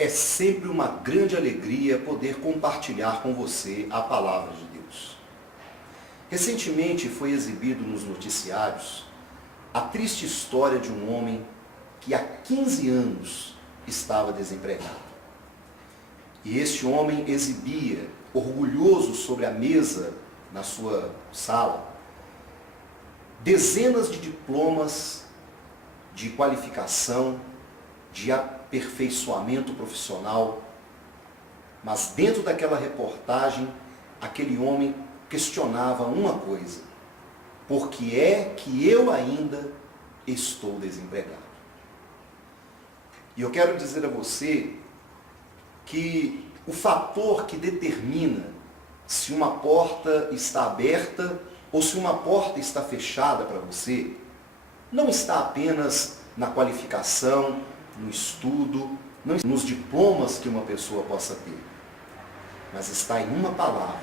É sempre uma grande alegria poder compartilhar com você a palavra de Deus. Recentemente foi exibido nos noticiários a triste história de um homem que há 15 anos estava desempregado. E este homem exibia, orgulhoso sobre a mesa na sua sala, dezenas de diplomas de qualificação, de aperfeiçoamento profissional, mas dentro daquela reportagem, aquele homem questionava uma coisa: por que é que eu ainda estou desempregado? E eu quero dizer a você que o fator que determina se uma porta está aberta ou se uma porta está fechada para você, não está apenas na qualificação, no estudo, nos diplomas que uma pessoa possa ter, mas está em uma palavra: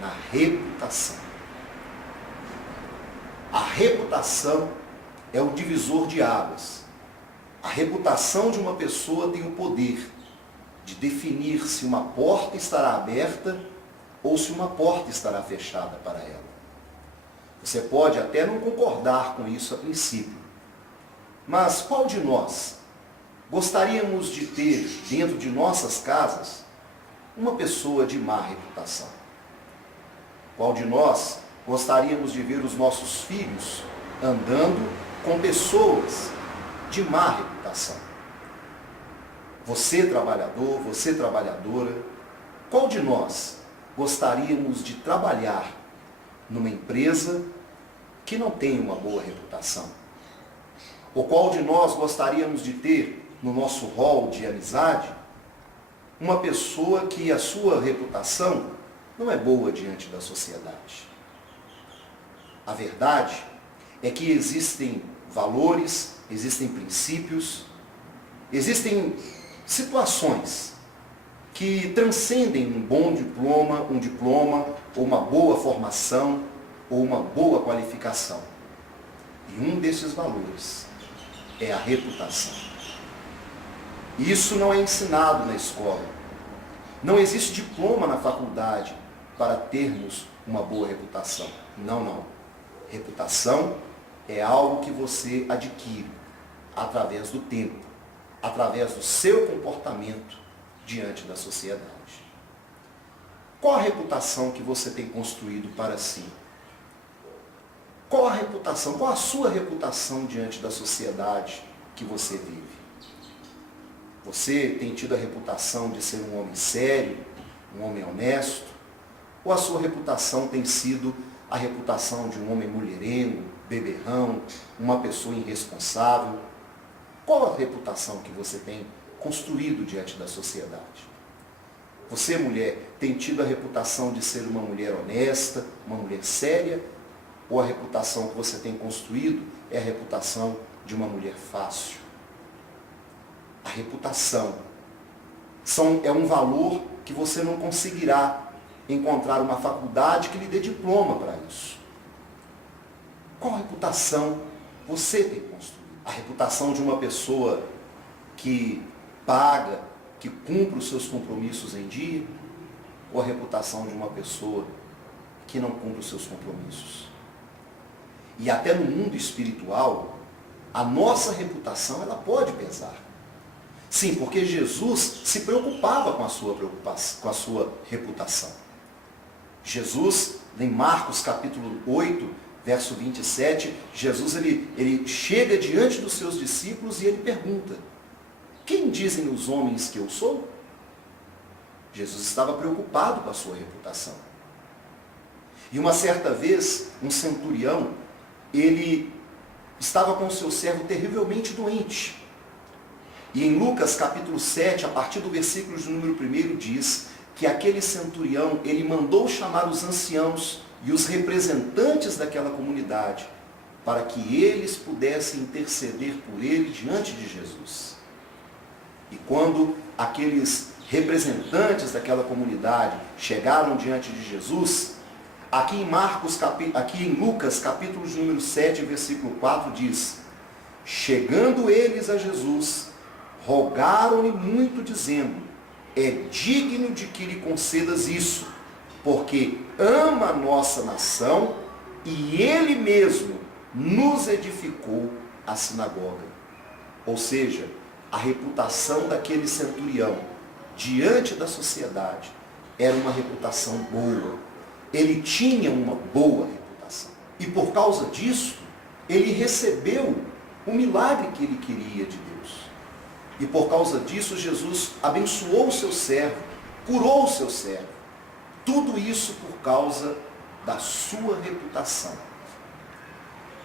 na reputação. A reputação é o divisor de águas. A reputação de uma pessoa tem o poder de definir se uma porta estará aberta ou se uma porta estará fechada para ela. Você pode até não concordar com isso a princípio, mas qual de nós gostaríamos de ter dentro de nossas casas uma pessoa de má reputação? Qual de nós gostaríamos de ver os nossos filhos andando com pessoas de má reputação? Você trabalhador, você trabalhadora, qual de nós gostaríamos de trabalhar numa empresa que não tem uma boa reputação? Ou qual de nós gostaríamos de ter no nosso rol de amizade uma pessoa que a sua reputação não é boa diante da sociedade? A verdade é que existem valores, existem princípios, existem situações que transcendem um bom diploma, ou uma boa formação, ou uma boa qualificação. E um desses valores é a reputação. E isso não é ensinado na escola. Não existe diploma na faculdade para termos uma boa reputação. Não. Reputação é algo que você adquire através do tempo, através do seu comportamento diante da sociedade. Qual a reputação que você tem construído para si? Qual a reputação, qual a sua reputação diante da sociedade que você vive? Você tem tido a reputação de ser um homem sério, um homem honesto? Ou a sua reputação tem sido a reputação de um homem mulherengo, beberrão, uma pessoa irresponsável? Qual a reputação que você tem construído diante da sociedade? Você, mulher, tem tido a reputação de ser uma mulher honesta, uma mulher séria? Ou a reputação que você tem construído é a reputação de uma mulher fácil? A reputação é um valor que você não conseguirá encontrar uma faculdade que lhe dê diploma para isso. Qual a reputação você tem construído? A reputação de uma pessoa que paga, que cumpre os seus compromissos em dia? Ou a reputação de uma pessoa que não cumpre os seus compromissos? E até no mundo espiritual, a nossa reputação ela pode pesar. Sim, porque Jesus se preocupava com a sua reputação. Jesus, em Marcos capítulo 8, verso 27, Jesus ele chega diante dos seus discípulos e ele pergunta: quem dizem os homens que eu sou? Jesus estava preocupado com a sua reputação. E uma certa vez, um centurião, ele estava com o seu servo terrivelmente doente. E em Lucas capítulo 7, a partir do versículo de número 1, diz que aquele centurião, ele mandou chamar os anciãos e os representantes daquela comunidade, para que eles pudessem interceder por ele diante de Jesus. E quando aqueles representantes daquela comunidade chegaram diante de Jesus, aqui em Lucas capítulo de número 7, versículo 4, diz: chegando eles a Jesus, rogaram-lhe muito, dizendo: é digno de que lhe concedas isso, porque ama a nossa nação e ele mesmo nos edificou a sinagoga. Ou seja, a reputação daquele centurião diante da sociedade era uma reputação boa. Ele tinha uma boa reputação. E por causa disso, ele recebeu o milagre que ele queria de Deus. E por causa disso, Jesus abençoou o seu servo, curou o seu servo. Tudo isso por causa da sua reputação.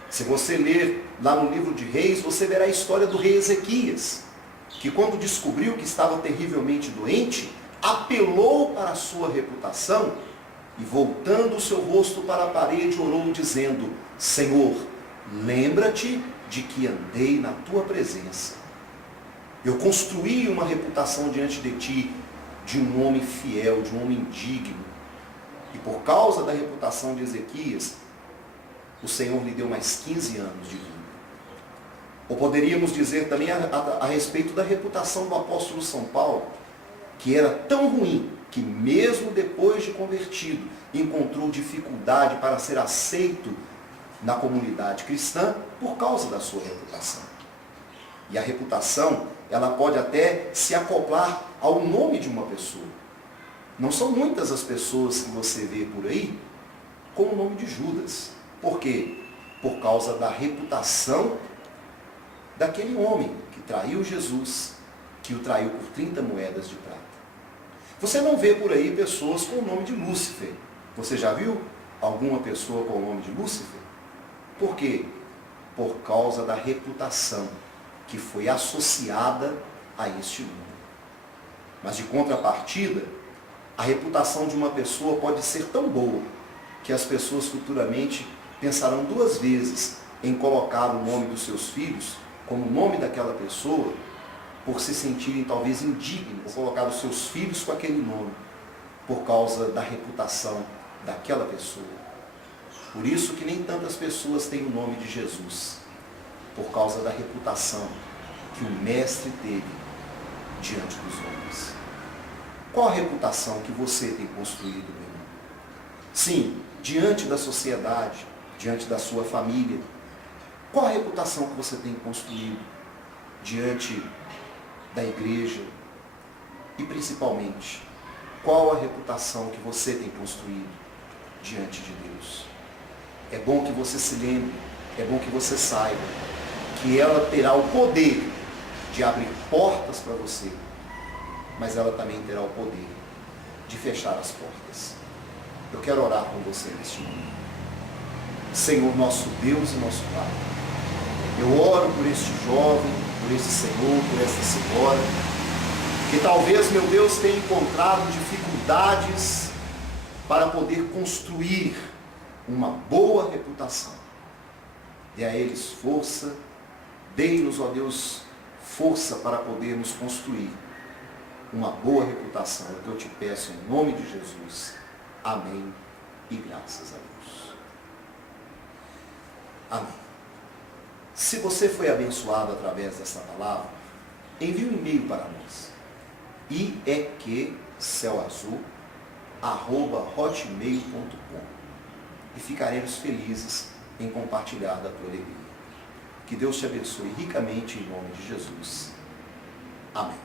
Se você ler lá no livro de Reis, você verá a história do rei Ezequias, que quando descobriu que estava terrivelmente doente, apelou para a sua reputação e, voltando o seu rosto para a parede, orou dizendo: Senhor, lembra-te de que andei na tua presença. Eu construí uma reputação diante de ti, de um homem fiel, de um homem digno. E por causa da reputação de Ezequias, o Senhor lhe deu mais 15 anos de vida. Ou poderíamos dizer também a respeito da reputação do apóstolo São Paulo, que era tão ruim, que mesmo depois de convertido, encontrou dificuldade para ser aceito na comunidade cristã por causa da sua reputação. E a reputação, ela pode até se acoplar ao nome de uma pessoa. Não são muitas as pessoas que você vê por aí com o nome de Judas. Por quê? Por causa da reputação daquele homem que traiu Jesus, que o traiu por 30 moedas de prata. Você não vê por aí pessoas com o nome de Lúcifer. Você já viu alguma pessoa com o nome de Lúcifer? Por quê? Por causa da reputação que foi associada a este nome. Mas de contrapartida, a reputação de uma pessoa pode ser tão boa que as pessoas futuramente pensarão duas vezes em colocar o nome dos seus filhos como o nome daquela pessoa, por se sentirem talvez indignos de colocar os seus filhos com aquele nome, por causa da reputação daquela pessoa. Por isso que nem tantas pessoas têm o nome de Jesus, por causa da reputação que o Mestre teve diante dos homens. Qual a reputação que você tem construído, meu irmão? Sim, diante da sociedade, diante da sua família. Qual a reputação que você tem construído diante da igreja? E principalmente, qual a reputação que você tem construído diante de Deus? É bom que você se lembre, é bom que você saiba que ela terá o poder de abrir portas para você, mas ela também terá o poder de fechar as portas. Eu quero orar com você neste momento. Senhor, nosso Deus e nosso Pai, eu oro por este jovem, por este senhor, por esta senhora, que talvez, meu Deus, tenha encontrado dificuldades para poder construir uma boa reputação. Dê a eles força, dê-nos, ó Deus, força para podermos construir uma boa reputação. É o que eu te peço em nome de Jesus. Amém e graças a Deus. Amém. Se você foi abençoado através dessa palavra, envie um e-mail para nós. ieqcelazul@hotmail.com e ficaremos felizes em compartilhar da tua alegria. Que Deus te abençoe ricamente em nome de Jesus. Amém.